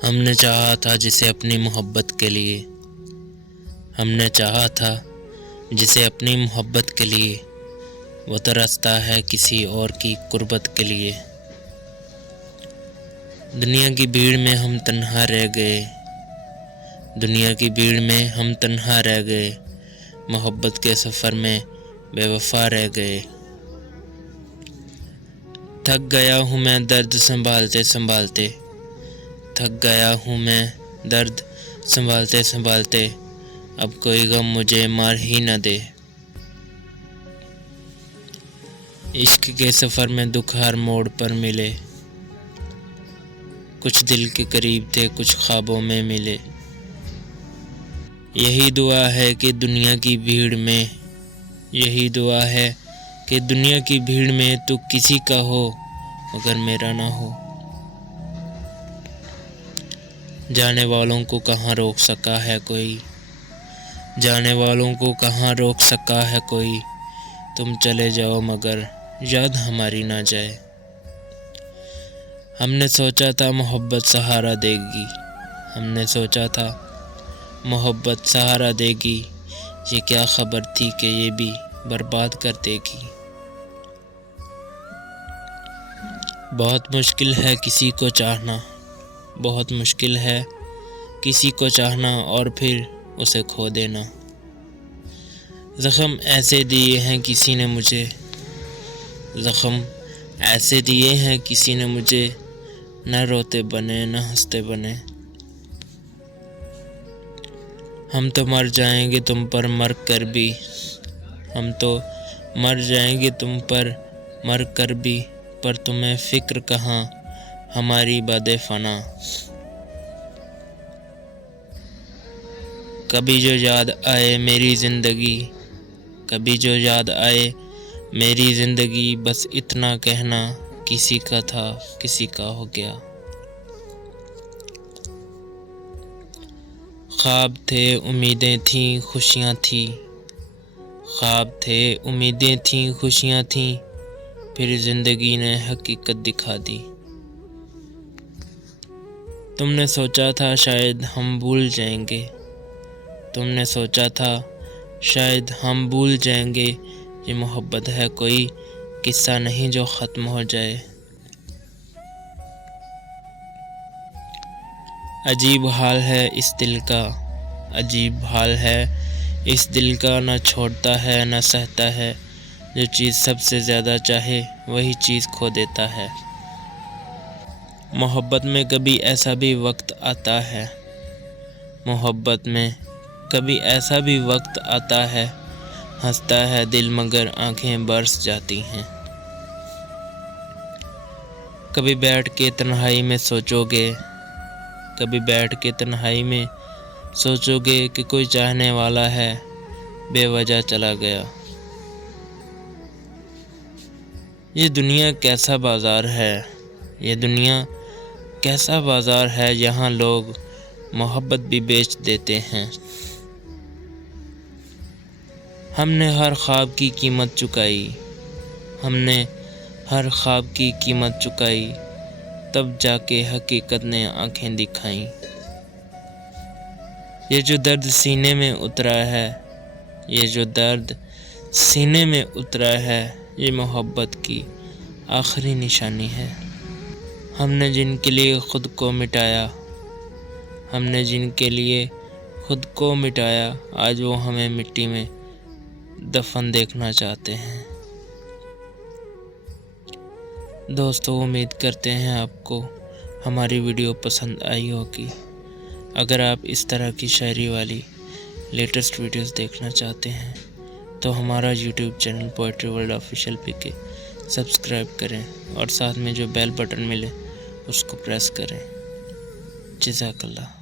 हमने चाहा था जिसे अपनी मोहब्बत के लिए, हमने चाहा था जिसे अपनी मोहब्बत के लिए, वो तरसता है किसी और की कुर्बत के लिए। दुनिया की भीड़ में हम तन्हा रह गए, दुनिया की भीड़ में हम तन्हा रह गए, मोहब्बत के सफ़र में बेवफा रह गए। थक गया हूँ मैं दर्द संभालते संभालते, थक गया हूँ मैं दर्द संभालते संभालते, अब कोई गम मुझे मार ही न दे। इश्क के सफ़र में दुख हर मोड़ पर मिले, कुछ दिल के करीब थे कुछ ख्वाबों में मिले। यही दुआ है कि दुनिया की भीड़ में, यही दुआ है कि दुनिया की भीड़ में तू किसी का हो मगर मेरा ना हो। जाने वालों को कहाँ रोक सका है कोई, जाने वालों को कहाँ रोक सका है कोई, तुम चले जाओ मगर याद हमारी ना जाए। हमने सोचा था मोहब्बत सहारा देगी, हमने सोचा था मोहब्बत सहारा देगी, ये क्या खबर थी कि ये भी बर्बाद कर देगी। बहुत मुश्किल है किसी को चाहना, बहुत मुश्किल है किसी को चाहना और फिर उसे खो देना। ज़ख्म ऐसे दिए हैं किसी ने मुझे, ज़ख्म ऐसे दिए हैं किसी ने मुझे, न रोते बने न हंसते बने। हम तो मर जाएंगे तुम पर मर कर भी, हम तो मर जाएंगे तुम पर मर कर भी, पर तुम्हें फ़िक्र कहाँ हमारी बादे फना। कभी जो याद आए मेरी ज़िंदगी, कभी जो याद आए मेरी ज़िंदगी, बस इतना कहना किसी का था किसी का हो गया। ख्वाब थे उम्मीदें थीं खुशियाँ थीं, ख्वाब थे उम्मीदें थीं खुशियाँ थीं, फिर ज़िंदगी ने हकीकत दिखा दी। तुमने सोचा था शायद हम भूल जाएंगे, तुमने सोचा था शायद हम भूल जाएंगे, ये मोहब्बत है कोई किस्सा नहीं जो ख़त्म हो जाए। अजीब हाल है इस दिल का, अजीब हाल है इस दिल का, न छोड़ता है न सहता है, जो चीज़ सबसे ज़्यादा चाहे वही चीज़ खो देता है। मोहब्बत में कभी ऐसा भी वक्त आता है, मोहब्बत में कभी ऐसा भी वक्त आता है, हंसता है दिल मगर आंखें बरस जाती हैं। कभी बैठ के तन्हाई में सोचोगे, कभी बैठ के तन्हाई में सोचोगे कि कोई चाहने वाला है बेवजह चला गया। ये दुनिया कैसा बाज़ार है, ये दुनिया कैसा बाज़ार है, यहाँ लोग मोहब्बत भी बेच देते हैं। हमने हर ख्वाब की कीमत चुकाई, हमने हर ख्वाब की कीमत चुकाई, तब जाके हकीकत ने आंखें दिखाई। ये जो दर्द सीने में उतरा है, ये जो दर्द सीने में उतरा है, ये मोहब्बत की आखिरी निशानी है। हमने जिनके लिए ख़ुद को मिटाया, हमने जिनके लिए ख़ुद को मिटाया, आज वो हमें मिट्टी में दफन देखना चाहते हैं। दोस्तों, उम्मीद करते हैं आपको हमारी वीडियो पसंद आई होगी। अगर आप इस तरह की शायरी वाली लेटेस्ट वीडियोस देखना चाहते हैं तो हमारा YouTube channel poetry world official PK subscribe करें और साथ में जो बेल बटन मिले उसको प्रेस करें। जज़ाकल्लाह।